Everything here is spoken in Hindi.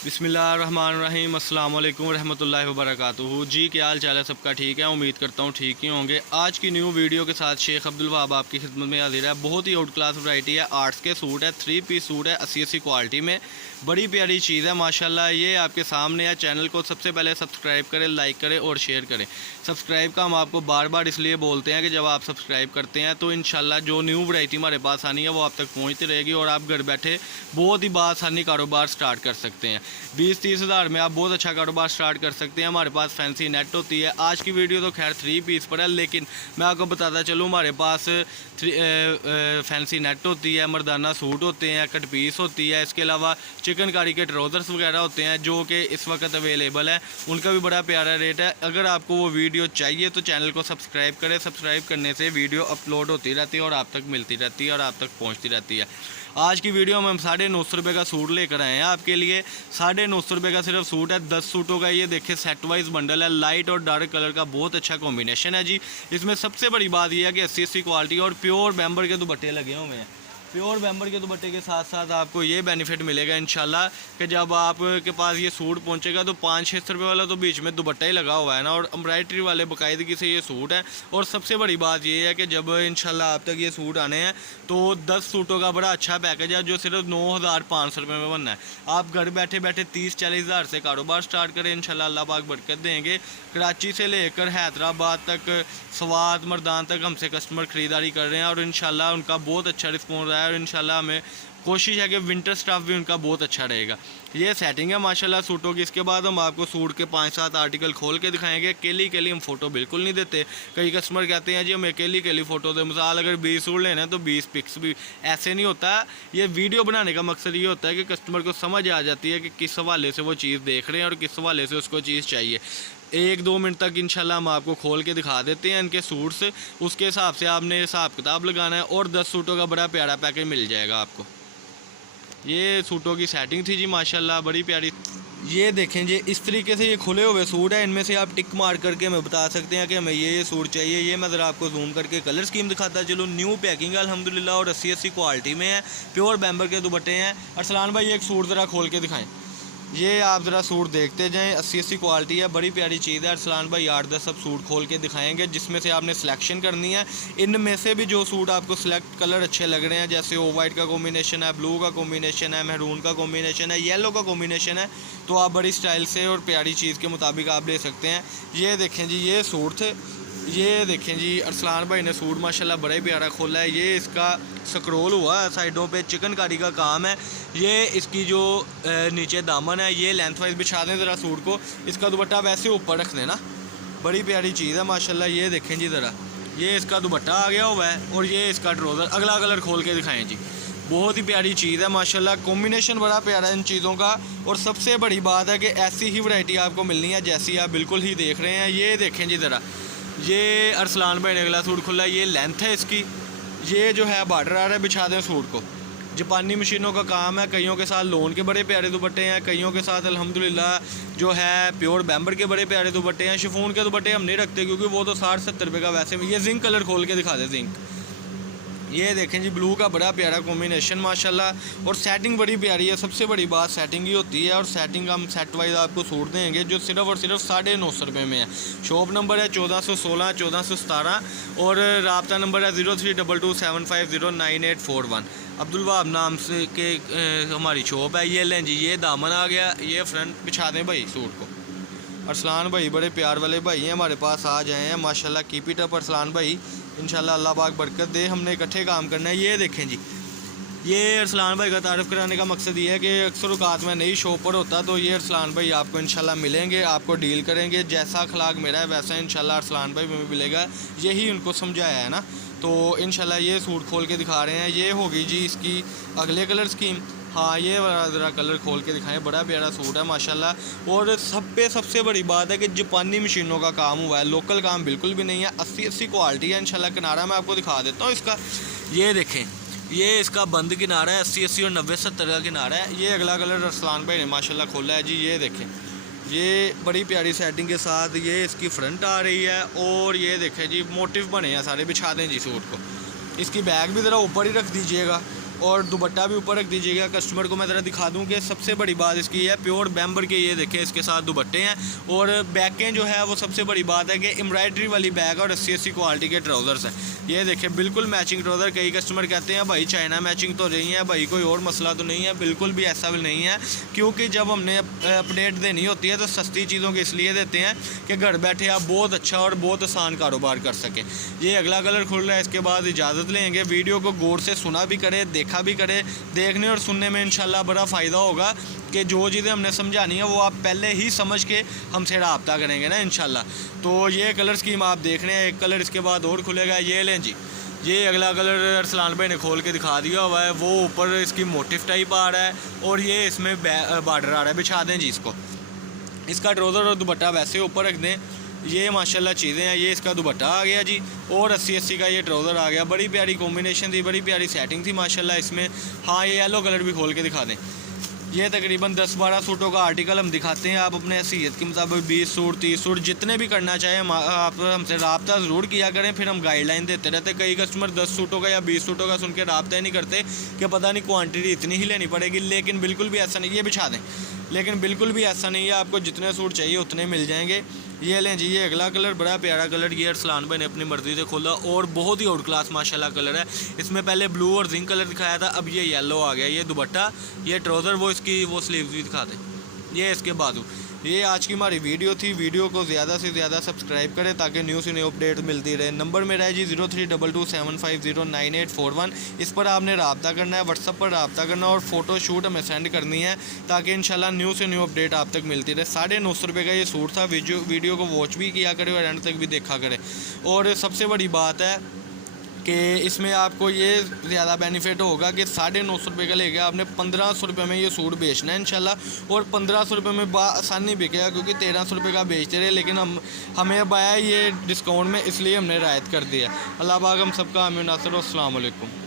बिस्मिल्लाहिर्रहमानिर्रहीम अस्सलाम वालेकुम रहमतुल्लाहि व बरकातुहू। जी क्या हाल चाल है सबका? ठीक है, उम्मीद करता हूँ ठीक ही होंगे। आज की न्यू वीडियो के साथ शेख अब्दुल वहाब आपकी खिदमत में हाजिर है। बहुत ही आउट क्लास वैरायटी है, आर्ट्स के सूट है, 3 पीस सूट है, 80 क्वालिटी में, बड़ी प्यारी चीज़ है माशाल्लाह। ये आपके सामने है। चैनल को सबसे पहले सब्सक्राइब करें, लाइक करें और शेयर करें। सब्सक्राइब का हम आपको बार बार इसलिए बोलते हैं कि जब आप सब्सक्राइब करते हैं तो इंशाल्लाह जो न्यू वैरायटी हमारे पास आनी है वो आप तक पहुँचती रहेगी और आप घर बैठे बहुत ही बासानी कारोबार स्टार्ट कर सकते हैं। 20-30 हज़ार में आप बहुत अच्छा कारोबार स्टार्ट कर सकते हैं। हमारे पास फैंसी नेट होती है। आज की वीडियो तो खैर 3 पीस पर है, लेकिन मैं आपको बताता चलूँ हमारे पास फैंसी नेट होती है, मर्दाना सूट होते हैं, कट पीस होती है, इसके अलावा चिकनकारी के ट्राउज़र्स वगैरह होते हैं जो कि इस वक्त अवेलेबल है। उनका भी बड़ा प्यारा रेट है। अगर आपको वो वीडियो चाहिए तो चैनल को सब्सक्राइब करें। सब्सक्राइब करने से वीडियो अपलोड होती रहती है और आप तक मिलती रहती है और आप तक पहुँचती रहती है। आज की वीडियो में हम 950 रुपये का सूट लेकर आए हैं आपके लिए। 950 रुपये का सिर्फ सूट है, 10 सूटों का ये देखिए सेट वाइज बंडल है। लाइट और डार्क कलर का बहुत अच्छा कॉम्बिनेशन है जी। इसमें सबसे बड़ी बात यह है कि 80 क्वालिटी और प्योर बैम्बर के दुपट्टे लगे हुए हैं। प्योर बैम्बर के दुपट्टे के साथ साथ आपको ये बेनिफिट मिलेगा इंशाल्लाह कि जब आपके पास ये सूट पहुंचेगा तो 500-600 रुपये वाला तो बीच में दुपट्टा ही लगा हुआ है ना, और एम्ब्रॉयडरी वाले बाकायदगी से ये सूट है। और सबसे बड़ी बात ये है कि जब इंशाल्लाह आप तक ये सूट आने हैं तो 10 सूटों का बड़ा अच्छा पैकेज है जो सिर्फ 9,500 रुपये में बनना है। आप घर बैठे बैठे 30-40 हज़ार से कारोबार स्टार्ट करें, इंशाल्लाह अल्लाह पाक बरकत देंगे। कराची से लेकर हैदराबाद तक, स्वात, मर्दान तक हमसे कस्टमर ख़रीदारी कर रहे हैं और इंशाल्लाह उनका बहुत अच्छा रिस्पॉन्स रहा है और इंशाल्लाह हमें कोशिश है कि विंटर स्टाफ भी उनका बहुत अच्छा रहेगा। ये सेटिंग है माशाल्लाह सूटों की। इसके बाद हम आपको सूट के 5-7 आर्टिकल खोल के दिखाएंगे। अकेली हम फ़ोटो बिल्कुल नहीं देते। कई कस्टमर कहते हैं जी हमें अकेली फ़ोटो दे, मिसाल अगर 20 सूट लेना है तो 20 पिक्स भी, ऐसे नहीं होता। ये वीडियो बनाने का मकसद ये होता है कि कस्टमर को समझ आ जाती है कि किस हवाले से वो चीज़ देख रहे हैं और किस हवाले से उसको चीज़ चाहिए। 1-2 मिनट तक इंशाल्लाह हम आपको खोल के दिखा देते हैं इनके सूट्स। उसके हिसाब से आपने हिसाब किताब लगाना है और 10 सूटों का बड़ा प्यारा पैकेज मिल जाएगा आपको। ये सूटों की सेटिंग थी जी माशाल्लाह, बड़ी प्यारी। ये देखें जी, इस तरीके से ये खुले हुए सूट है। इनमें से आप टिक मार करके हमें बता सकते हैं कि हमें ये सूट चाहिए। ये मैं ज़रा आपको जूम करके कलर स्कीम दिखाता चलो। न्यू पैकिंग है अल्हम्दुलिल्लाह और 80 क्वालिटी में है। प्योर बैम्बर के दुपट्टे हैं। अरसलान भाई एक सूट ज़रा खोल के दिखाएँ। ये आप ज़रा सूट देखते जाएं, 80 क्वालिटी है, बड़ी प्यारी चीज़ है। अरसलान भाई 8-10 सब सूट खोल के दिखाएंगे जिसमें से आपने सिलेक्शन करनी है। इनमें से भी जो सूट आपको सिलेक्ट कलर अच्छे लग रहे हैं, जैसे ओ वाइट का कॉम्बिनेशन है, ब्लू का कॉम्बिनेशन है, महरून का कॉम्बिनेशन है, येलो का कॉम्बिनेशन है, तो आप बड़ी स्टाइल से और प्यारी चीज़ के मुताबिक आप ले सकते हैं। ये देखें जी, ये सूट थे। ये देखें जी, अरसलान भाई ने सूट माशाल्लाह बड़ा ही प्यारा खोला है। ये इसका स्क्रोल हुआ है, साइडों पे चिकनकारी का काम है। ये इसकी जो नीचे दामन है ये लेंथ वाइज बिछा दें ज़रा सूट को। इसका दुपट्टा वैसे ऊपर रख देना, बड़ी प्यारी चीज़ है माशाल्लाह। ये देखें जी ज़रा, ये इसका दुपट्टा आ गया हुआ है और ये इसका ट्राउज़र। अगला कलर खोल के दिखाएँ जी, बहुत ही प्यारी चीज़ है माशाल्लाह। कॉम्बिनेशन बड़ा प्यारा है इन चीज़ों का। और सबसे बड़ी बात है कि ऐसी ही वैरायटी आपको मिलनी है जैसी आप बिल्कुल ही देख रहे हैं। ये देखें जी ज़रा, ये अरसलान भाई ने अगला सूट खुला, ये लेंथ है इसकी। ये जो है बॉर्डर आ रहा है, बिछा दें सूट को। जापानी मशीनों का काम है। कईयों के साथ लोन के बड़े प्यारे दुपट्टे हैं, कईयों के साथ अल्हम्दुलिल्लाह जो है प्योर बैम्बर के बड़े प्यारे दुपट्टे हैं। शिफॉन के दुपट्टे हम नहीं रखते क्योंकि वो तो 60-70 रुपये का वैसे में। ये जिंक कलर खोल के दिखा दे, जिंक। ये देखें जी, ब्लू का बड़ा प्यारा कॉम्बिनेशन माशाल्लाह। और सेटिंग बड़ी प्यारी है। सबसे बड़ी बात सेटिंग ही होती है और सेटिंग हम सेट वाइज आपको सूट देंगे जो सिर्फ और सिर्फ 950 रुपये में है। शॉप नंबर है 1416 1417 और रब्ता नंबर है 032275098841। अब्दुल वहाब नाम से के हमारी शॉप है। ये लें जी, ये दामन आ गया, ये फ्रंट बिछा दें भाई सूट को। अरसलान भाई बड़े प्यार वाले भाई हैं, हमारे पास आ जाए हैं माशाल्लाह। कीप इट अप अरसलान भाई, इंशाल्लाह अल्लाह पाक बरकत दे। हमने इकट्ठे काम करना है। ये देखें जी, ये अरसलान भाई का तारीफ़ कराने का मकसद ये है कि अक्सर औकात में नई शॉप पर होता तो ये अरसलान भाई आपको इंशाल्लाह मिलेंगे, आपको डील करेंगे। जैसा अखलाक मेरा है वैसा इंशाल्लाह अरसलान भाई में मिलेगा, यही उनको समझाया है ना। तो इंशाल्लाह ये सूट खोल के दिखा रहे हैं। ये होगी जी इसकी अगले कलर स्कीम। हाँ, ये ज़रा कलर खोल के दिखाएं, बड़ा प्यारा सूट है माशाल्लाह। और सबसे बड़ी बात है कि जापानी मशीनों का काम हुआ है, लोकल काम बिल्कुल भी नहीं है। 80 क्वालिटी है इंशाल्लाह। किनारा मैं आपको दिखा देता हूँ इसका। ये देखें, ये इसका बंद किनारा है, 80 और 90-70 का किनारा है। ये अगला कलर अरसलान भाई ने माशाल्लाह खोला है जी। ये देखें, ये बड़ी प्यारी सेटिंग के साथ ये इसकी फ्रंट आ रही है। और ये देखें जी, मोटिव बने हैं सारे। बिछा दें जी सूट को। इसकी बैग भी ज़रा ऊपर ही रख दीजिएगा और दुपट्टा भी ऊपर रख दीजिएगा। कस्टमर को मैं ज़रा दिखा दूं कि सबसे बड़ी बात इसकी है प्योर बैम्बर के, ये देखें इसके साथ दुपट्टे हैं। और बैकें जो है वो सबसे बड़ी बात है कि एम्ब्रॉयडरी वाली बैग और 80 क्वालिटी के ट्राउज़र्स हैं। ये देखें बिल्कुल मैचिंग ट्राउज़र। कई कस्टमर कहते हैं भाई चाइना मैचिंग तो नहीं है, भाई कोई और मसला तो नहीं है, बिल्कुल भी ऐसा भी नहीं है। क्योंकि जब हमने अपडेट देनी होती है तो सस्ती चीज़ों की इसलिए देते हैं कि घर बैठे आप बहुत अच्छा और बहुत आसान कारोबार कर सकें। ये अगला कलर खुल रहा है, इसके बाद इजाज़त लेंगे। वीडियो को गौर से सुना भी करें, देखा भी करें। देखने और सुनने में इंशाल्लाह बड़ा फ़ायदा होगा कि जो चीज़ें हमने समझानी है वो आप पहले ही समझ के हमसे रब्ता करेंगे ना इंशाल्लाह। तो ये कलर स्कीम आप देख रहे हैं, एक कलर इसके बाद और खुलेगा। ये लें जी, ये अगला कलर अरसलान भाई ने खोल के दिखा दिया हुआ है। वो ऊपर इसकी मोटिफ टाइप आ रहा है और ये इसमें बार्डर आ रहा है। बिछा दें जी इसको, इसका ट्राउज़र और दुपट्टा वैसे ऊपर रख दें। ये माशाल्लाह चीज़ें हैं। ये इसका दुपट्टा आ गया जी और 80 का ये ट्राउज़र आ गया। बड़ी प्यारी कॉम्बिनेशन थी, बड़ी प्यारी सेटिंग थी माशाल्लाह इसमें। हाँ, ये येलो कलर भी खोल के दिखा दें। ये तकरीबन 10-12 सूटों का आर्टिकल हम दिखाते हैं। आप अपने हैसियत के मुताबिक 20 सूट 30 सूट जितने भी करना चाहें आप हमसे रब्ता ज़रूर किया करें, फिर हम गाइडलाइन देते रहते हैं। कई कस्टमर 10 सूटों का या 20 सूटों का सुन के रब्ता ही नहीं करते कि पता नहीं क्वांटिटी इतनी ही लेनी पड़ेगी। लेकिन बिल्कुल भी ऐसा नहीं, ये बिछा दें, लेकिन बिल्कुल भी ऐसा नहीं है। आपको जितने सूट चाहिए उतने मिल जाएंगे। ये लें जी, ये अगला कलर बड़ा प्यारा कलर, ये अरसलान भाई ने अपनी मर्ज़ी से खोला और बहुत ही आउट क्लास माशाल्लाह कलर है। इसमें पहले ब्लू और जिंक कलर दिखाया था, अब ये येलो आ गया। ये दुपट्टा, ये ट्राउज़र, वो इसकी वो स्लीव्स भी दिखा दें। ये इसके बाजू। ये आज की हमारी वीडियो थी। वीडियो को ज़्यादा से ज़्यादा सब्सक्राइब करें ताकि न्यू से न्यू अपडेट मिलती रहे। नंबर मेरा है जी 032275098841। इस पर आपने रब्ता करना है, व्हाट्सअप पर रब्ता करना और फ़ोटो शूट हमें सेंड करनी है ताकि इंशाल्लाह न्यू से न्यू अपडेट आप तक मिलती रहे। 950 रुपये का ये सूट था। वीडियो को वॉच भी किया करें और एंड तक भी देखा करें। और सबसे बड़ी बात है कि इसमें आपको ये ज़्यादा बेनिफिट होगा कि 950 रुपये का लेके आपने 1500 रुपये में ये सूट बेचना है इंशाल्लाह। और 1500 रुपये में आसानी बिकेगा क्योंकि 1300 रुपये का बेचते रहे, लेकिन हमें अब आया ये डिस्काउंट में, इसलिए हमने रियायत कर दिया। अल्लाह पाक हम सबका आमीन नासिर। अस्सलाम वालेकुम।